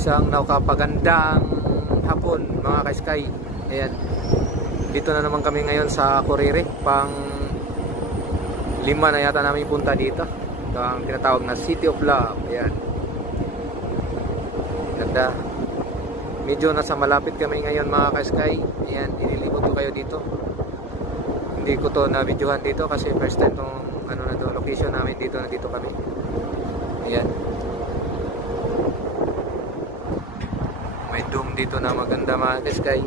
Isang napakagandang hapon mga ka-sky. Ayan. Dito na naman kami ngayon sa Corere. Pang 5 na yata namin punta dito. Ito ang tinatawag na City of Love. Ayan. Ganda. Medyo nasa malapit kami ngayon mga ka-sky. Ayan, inilibot ko kayo dito. Hindi ko to na-videohan dito kasi first time tong location namin dito. Nandito kami. Ayan. May dome dito na maganda mga ka-sky.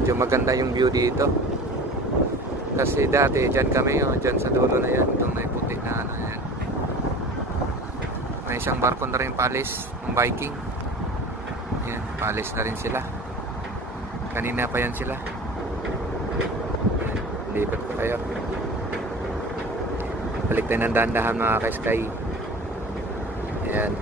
Medyo maganda yung view dito. Kasi dati dyan kami, dyan sa dulo na yan. Itong may puti na yan. May isang barko na rin palis, ng Viking. Yan, palis na rin sila. Kanina pa yan sila. Lipat ko kayo. Balik tayo ng dahan-dahan mga ka-sky. Ayan.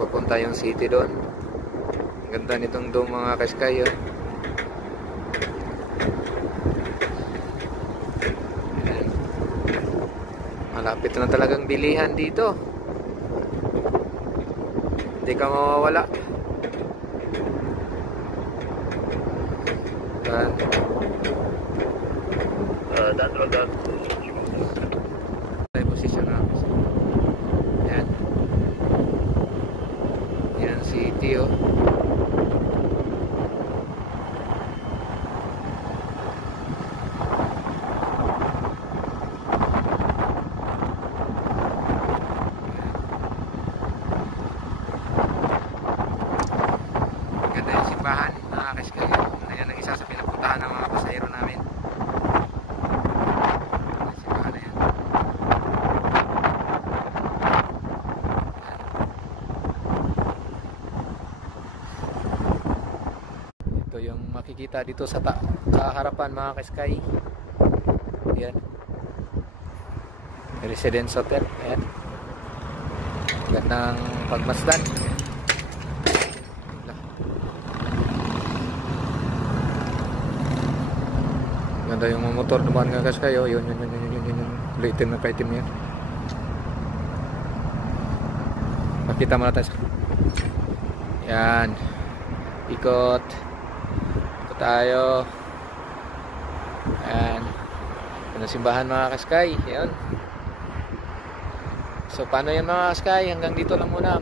Papunta yung city doon. Ang ganda nitong dome mga ka-sky. Malapit na talagang bilihan dito. Hindi ka mawawala. Ay, position na. Yan. Yan city Ganda yung simbahan mga ka-sky. Ayan ang isa sa pinapuntahan ng mga pasahero namin. Simbahan na yan. Ito yung makikita dito sa harapan mga ka-sky. Ayan. Residence Hotel. Ayan. Gandang pagmasdan. Ganda yung motor naman nga ka-sky. Yun. Itim na kaitim yan. Makita mo na tayo. Yan. Ikot tayo. Ayan. Ano simbahan mga ka-sky. Yan. So paano yan mga ka-sky? Hanggang dito lang muna.